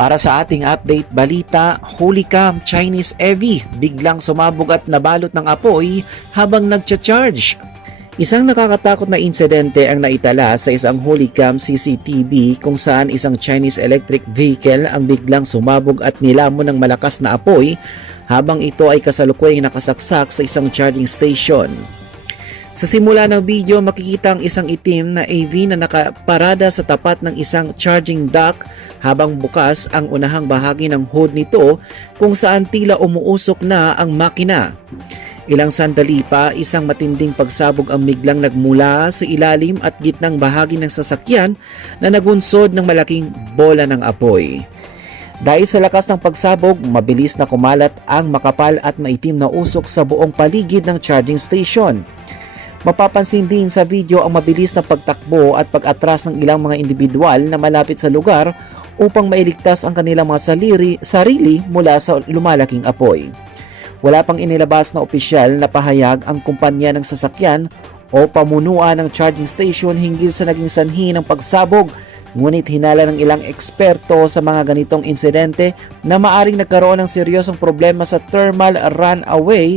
Para sa ating update balita, huli cam Chinese EV biglang sumabog at nabalot ng apoy habang nagcha-charge. Isang nakakatakot na insidente ang naitala sa isang Holycam CCTV kung saan isang Chinese electric vehicle ang biglang sumabog at nilamon ng malakas na apoy habang ito ay kasalukuyang nakasaksak sa isang charging station. Sa simula ng video, makikita ang isang itim na AV na nakaparada sa tapat ng isang charging dock habang bukas ang unahang bahagi ng hood nito kung saan tila umuusok na ang makina. Ilang sandali pa, isang matinding pagsabog ang biglang nagmula sa ilalim at gitnang bahagi ng sasakyan na nagunsod ng malaking bola ng apoy. Dahil sa lakas ng pagsabog, mabilis na kumalat ang makapal at maitim na usok sa buong paligid ng charging station. Mapapansin din sa video ang mabilis na pagtakbo at pag-atras ng ilang mga individual na malapit sa lugar upang mailigtas ang kanilang mga sarili mula sa lumalaking apoy. Wala pang inilabas na opisyal na pahayag ang kumpanya ng sasakyan o pamunuan ng charging station hinggil sa naging sanhi ng pagsabog, ngunit hinala ng ilang eksperto sa mga ganitong insidente na maaring nagkaroon ng seryosong problema sa thermal runaway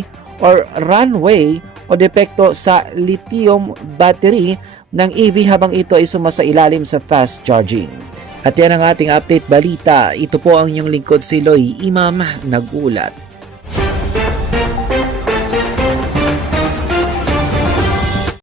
o depekto sa lithium battery ng EV habang ito ay sumasailalim sa fast charging. At yan ang ating update balita. Ito po ang inyong lingkod si Loy Imam, nagulat.